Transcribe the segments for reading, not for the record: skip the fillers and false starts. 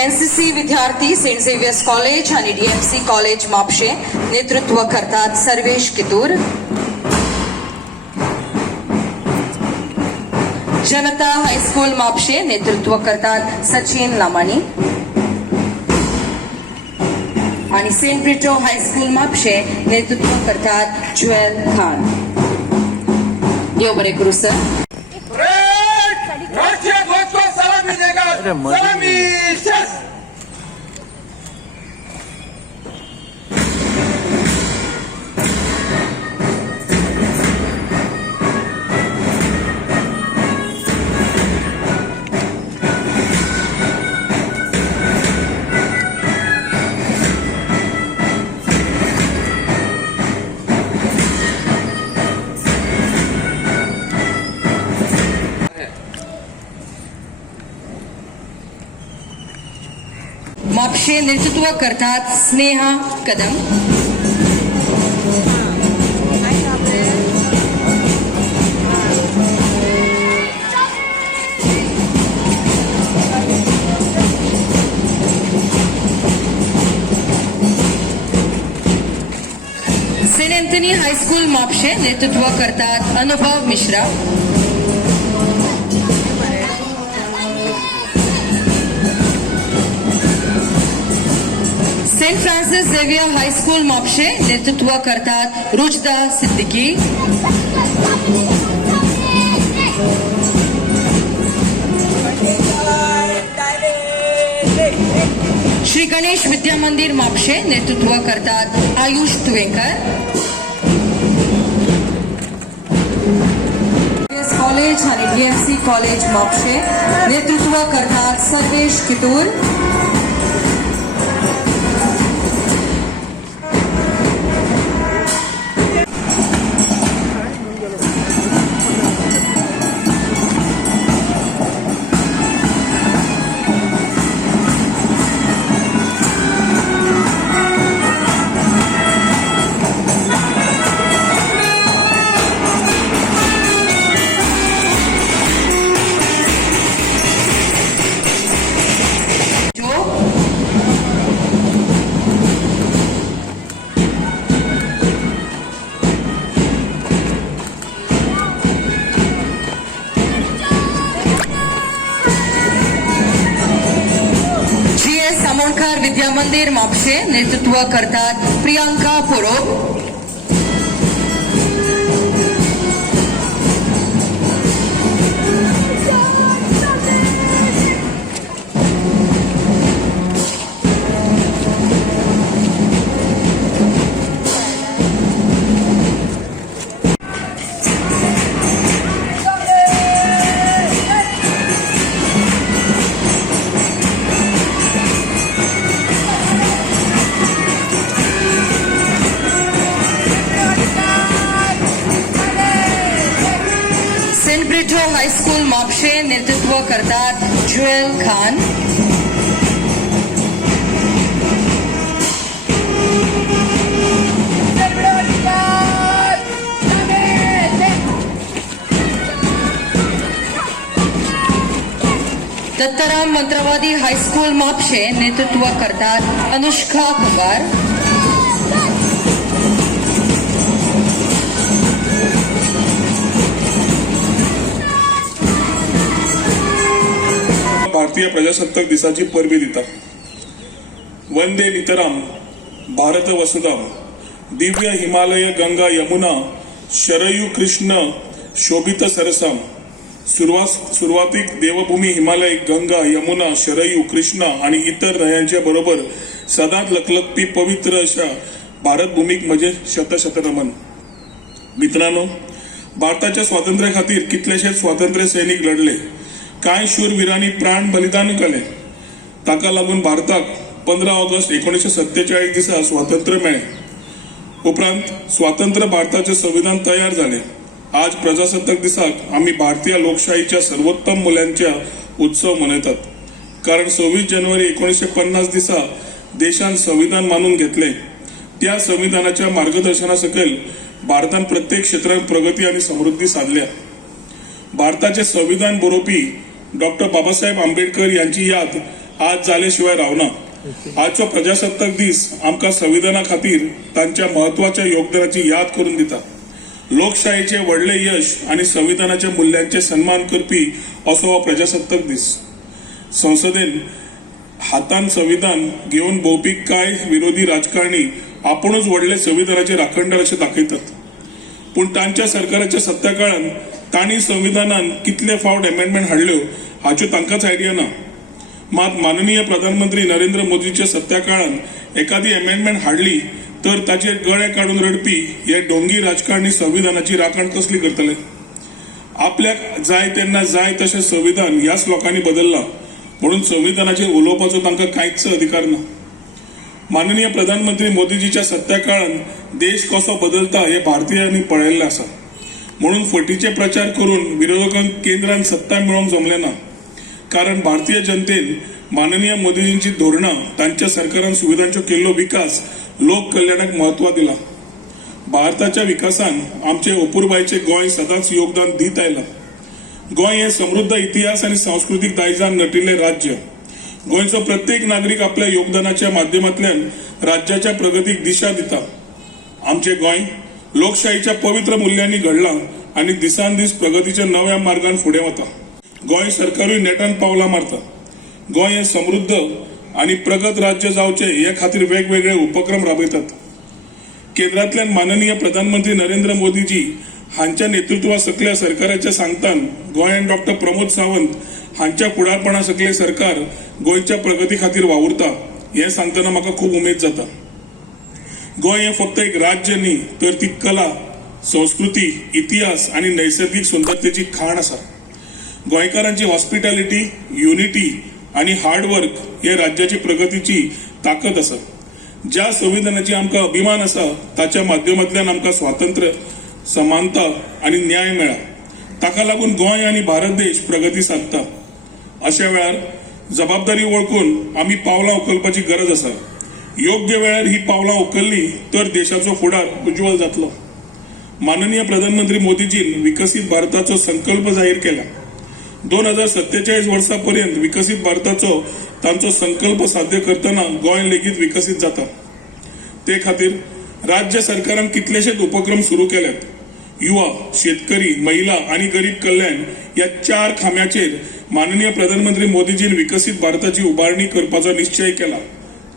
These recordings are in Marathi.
एनसीसी विद्यार्थी सेंट झेवियर्स कॉलेज आणि डीएमसी कॉलेज म्हापशें नेतृत्व करतात सर्वेश कितूर। जनता हायस्कूल म्हापशें नेतृत्व करतात सचिन लामानी आणि सेंट ब्रिटो हायस्कूल म्हापशें नेतृत्व करतात ज्वेल खान। देव बरें करूं सर। म्हापशें नेतृत्व करतात Sneha Kadam. Saint Anthony high school म्हापशें नेतृत्व करतात Anubhav Mishra. Saint Francis Xavier high school म्हापशें नेतृत्व करतात रुजदा सिद्दीकी। श्री गणेश विद्या मंदिर म्हापशें नेतृत्व करतात आयुष तुवेकर। कॉलेज आणि डीएमसी कॉलेज म्हापशें नेतृत्व करतात सर्वेश कितूर। विद्या मंदिर म्हापशें नेतृत्व करतात प्रियांका पोरोब। सेंट ब्रिटो हायस्कूल म्हापशें नेतृत्व करतात ज्वेल खान। दत्ताराम मंत्रवादी हायस्कूल म्हापशें नेतृत्व करतात अनुष्का कुमार। भारतीय प्रजासत्ताक दिसाची परबी दिता। वंदे नितराम भारत वसुधाम दिव्य हिमालय गंगा यमुना शरयू कृष्ण शोभित सरसाम। सुरुवातीक देवभूमी हिमालय गंगा यमुना शरयू कृष्णा आणि इतर न्हयांच्या बरोबर सदांच लखलखपी पवित्र अशा भारत भूमीक म्हजे शत नमन। मित्रांनो, भारताच्या स्वातंत्र्या खातीर कितलेशेच स्वातंत्र्य सैनिक लढले, कांय शूरवीरांनी प्राण बलिदान केले। ताका लागून भारताक 15 ऑगस्ट 1947 दिसा स्वातंत्र्य मेळ्ळें। उपरांत स्वतंत्र भारताचे संविधान तयार झाले। आज प्रजासत्ताक दिसाक आम्ही भारतीय लोकशाहीच्या सर्वोत्तम मूल्यांच्या उत्सव मनयतात, कारण 26 जानेवारी 1950 दिसा देशान संविधान मानून घेतले। त्या संविधानाच्या मार्गदर्शना सकयल भारतान प्रत्येक क्षेत्रात प्रगती आणि समृद्धी साधल्या। भारताचे संविधान बरोवपी डॉक्टर बाबासाहेब आंबेडकर यांची याद आज जाले शिवाय रावना. आजचो प्रजासत्ताक दीस आमकां संविधाना खातीर तांच्या महत्वाच्या योगदानाची याद करून दिता. लोकशाहीचे व्हडले यश आणि संविधानाच्या मूल्यांचे सन्मान करपी असो हो प्रजासत्ताक दीस. संसदेन हातान संविधान घेवन भोवपी कांय विरोधी राजकारणी आपुणूच व्हडले संविधानाचे राखणदार अशें दाखयतात. पूण तांच्या सरकाराच्या सत्ता काळान तांणी संविधानान कितले फावट अमेंडमेंट हाडल्यो हाच्यो तांकांच आयडिया ना. मात माननीय प्रधानमंत्री नरेंद्र मोदीच्या सत्ता काळान एखादी अमेंडमेंट हाडली तर ताचेर गळे काढून रडपी हे ढोंगी राजकारणी संविधानाची राखण कसली करतले. आपल्याक जाय तेन्ना जाय तशें संविधान ह्याच लोकांनी बदलला म्हणून संविधानाचेर उलोवपाचो तांकां कांयच अधिकार ना. माननीय प्रधानमंत्री मोदीजीच्या सत्ता काळान देश कसो बदलता हे भारतीयांनी पळयल्लें आसा. म्हणून फटीचे प्रचार करून विरोधकांक केंद्रान सत्ता मेळोवंक जमलें ना. कारण भारतीय जनतेन माननीय मोदीजींची धोरणां तांच्या सरकारान सुविधांचो केल्लो विकास लोक कल्याणाक महत्व दिला. भारताच्या विकासान आमचे अपुरबायचे गोंय सदांच योगदान दित आयलां. गोंय हे समृद्ध इतिहास आणि सांस्कृतिक दायजान नटिल्ले राज्य. गोंयचो प्रत्येक नागरीक आपल्या योगदानाच्या माध्यमांतल्यान राज्याच्या प्रगतीक दिशा दिता. आमचे गोंय लोकशाहीच्या पवित्र मूल्यांनी घडलां आणि दिसान दीस प्रगतीच्या नव्या मार्गान फुडें वता. गोंय सरकारूय नेटान पावलां मारता. गोंय हे समृद्ध आणि प्रगत राज्य जावचे हे खातीर वेगवेगळे उपक्रम राबयतात. केंद्रांतल्यान माननीय प्रधानमंत्री नरेंद्र मोदीजी हांच्या नेतृत्वा सकल्या सरकाराच्या सांगतान गोंयान डॉक्टर प्रमोद सावंत हांच्या फुडारपणा सकले सरकार गोंयच्या प्रगती खातीर वावुरता हे सांगतना म्हाका खूब उमेद जाता. गोंय हे फक्त एक राज्य न्ही तर ती कला, संस्कृती, इतिहास आणि नैसर्गिक सुंदरतेची खाण आसा. गोंयकारांची हॉस्पिटॅलिटी, युनिटी आणि हार्डवर्क हे राज्याची प्रगतीची ताकद आसा. ज्या संविधानाची आमकां अभिमान आसा ताच्या माध्यमांतल्यान आमकां स्वातंत्र्य, समानता आणि न्याय मेळ्ळा. ताका लागून गोंय आणि भारत देश प्रगती साधता. अशा वेळार जबाबदारी वळखून आमी पावलां उखलपाची गरज आसा. योग्य वेळार ही पावलां उखल्ली तर देशाचो फुडार उज्वल जातलो. माननीय प्रधानमंत्री मोदीजीन विकसित भारताचो संकल्प जाहीर केला. 2047 वर्सांपर्यंत विकसित भारताचो तांचो संकल्प साध्य करतना गोंय लेगीत विकसित जाता. ते खातीर राज्य सरकारान कितलेशेच उपक्रम सुरू केल्यात. युवा, शेतकरी, महिला आणि गरीब कल्याण या 4 खांब्याचेर माननीय प्रधानमंत्री मोदीजीन विकसित भारताची उभारणी करपाचो निश्चय केला.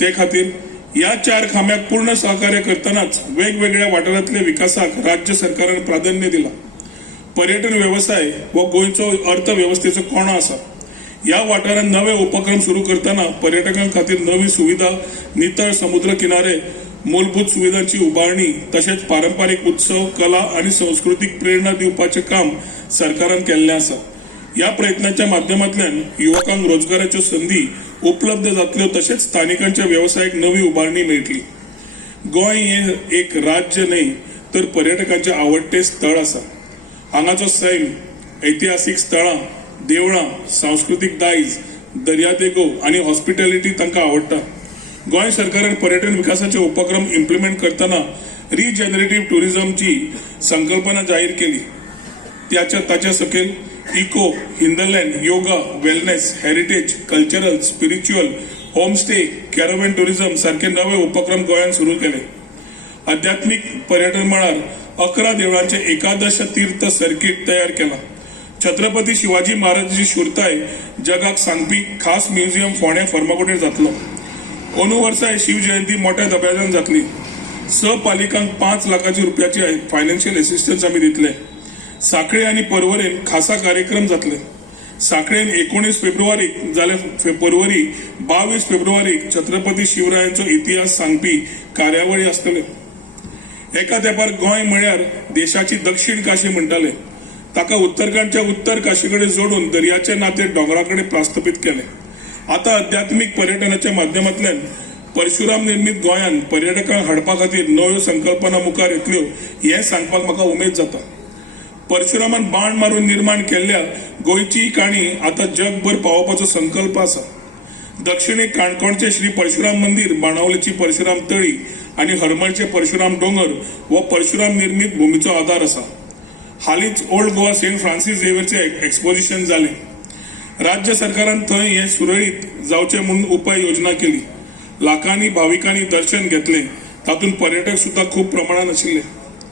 ते खातीर या 4 खांब्याक पूर्ण सहकार्य करतानाच वेगवेगळ्या वाठारांतल्या विकासाक राज्य सरकारान प्राधान्य दिला. पर्यटन व्यवसाय हो गोंयचो अर्थव्यवस्थेचो कोणो आसा. या वाठारांत नवे उपक्रम सुरू करताना पर्यटकां खातीर नवी सुविधा, नितळ समुद्र किनारे, मूलभूत सुविधांची उभारणी तशेंच पारंपारीक उत्सव, कला आणि संस्कृतीक प्रेरणा दिवपाचें काम सरकारान केल्लें आसा. या प्रयत्नाच्या माध्यमांतल्यान युवकांक रोजगाराच्यो संधी उपलब्ध जातल्यो तशेंच स्थानिकांच्या व्यवसायाक नवी उभारणी मेळटली. गोंय हे एक राज्य न्हय तर पर्यटकांचे आवडटे स्थळ आसा. हांगाचो सैम, ऐतिहासीक स्थळां, देवळां, सांस्कृतिक दायज, दर्यादेगो आणि हॉस्पिटॅलिटी तांकां आवडटा. गोंय सरकारान पर्यटन विकासाचे उपक्रम इम्प्लिमेंट करताना रिजनरेटिव्ह टुरिझमची संकल्पना जाहीर केली. ताच्या सकयल eco, hinterland, yoga, wellness, heritage, cultural, spiritual, homestay, caravan tourism सारखे नवे उपक्रम गोंयात सुरू केले. आध्यात्मिक पर्यटन मळार 11 देवळांचे एकादश तीर्थ सर्किट तयार केला. छत्रपती शिवाजी महाराजांची शूरताय जगाक सांगपी खास म्युझियम फोंड्या फर्मागुडीर जातलो. अंदू वर्सा शिवजयंती मोठ्या दबाज्यान जातली. पालिकांक 5 लाखाची रुपयाची फायनान्शियल असिस्टन्स आमी दितले. सांखळे आणि पर्वरेन खासा कार्यक्रम जातले. सांखळेन 19 फेब्रुवारीक जाल्यार पर्वरी 22 फेब्रुवारीक छत्रपती शिवरायांचो इतिहास सांगपी कार्यावळी आसतल्यो. एका तेंपार गोंय म्हळ्यार देशाची दक्षिण काशी म्हणटाले. ताका उत्तराखंडच्या उत्तर काशीकडे जोडून दर्याचे नाते डोंगराकडे प्रस्थापित केले. आता आध्यात्मिक पर्यटनाच्या माध्यमांतल्यान परशुराम निर्मित गोंयान पर्यटकांक हाडपा खातीर नव्यो संकल्पना मुखार येतल्यो हें सांगपाक म्हाका उमेद जाता. परशुरामान बाण मारून निर्माण केल्ल्या गोंयची काणी आता जगभर पावोवपाचो संकल्प आसा. दक्षिणेक काणकोणचे श्री परशुराम मंदिर, बाणावलेची परशुराम तळी आणि हरमळचे परशुराम डोंगर हो परशुराम निर्मित भूमीचो आधार आसा. हालींच ओल्ड गोवा सेंट फ्रांसीस झेवियरचे एक्सपोजिशन जालें. राज्य सरकारान थंय हे सुरळीत जावचे म्हणून उपाय योजना केली. लाखांनी भाविकांनी दर्शन घेतले. तातूंत पर्यटक सुद्धा खूप प्रमाणात आशिल्ले.